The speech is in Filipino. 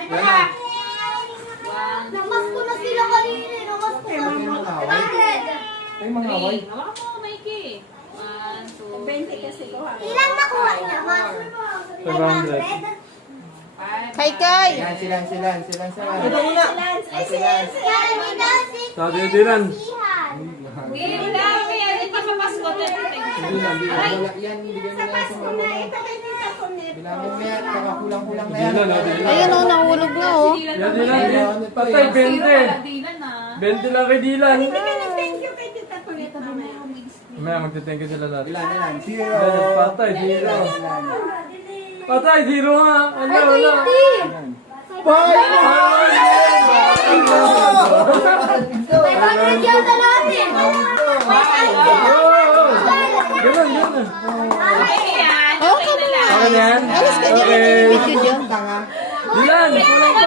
Di ba na? Namas ko na sila kanina. Namas ko na sila. 100. Ay, mga away. Hawakan mo, Mikey. 1, 2, 20 kasi ko ha. Ilan nakuha niya, Mas? 500. 5. Kay. Silan. Ito muna. Ay, sila. Sa Dilan. Game lang. May alin pa sa Pasko. Yan, bigyan mo na yan sa mama mo. Bilangin mo yan, baka kulang-kulang na yan. Ayun o, nahulog na o. Yan, Dilan. Patay, 20. Dilan na. 20 lang kay Dilan. Thank you kay Tita Kulit mamaya. May magte-thank you sila natin. Ilan? Zero. Patay, 0. Patay, 0 nga. Wala. Ganun. Okay yan. Okay na lang. Ayan yan. Alis ka din. Okay. Video dyan. Dilan, kulang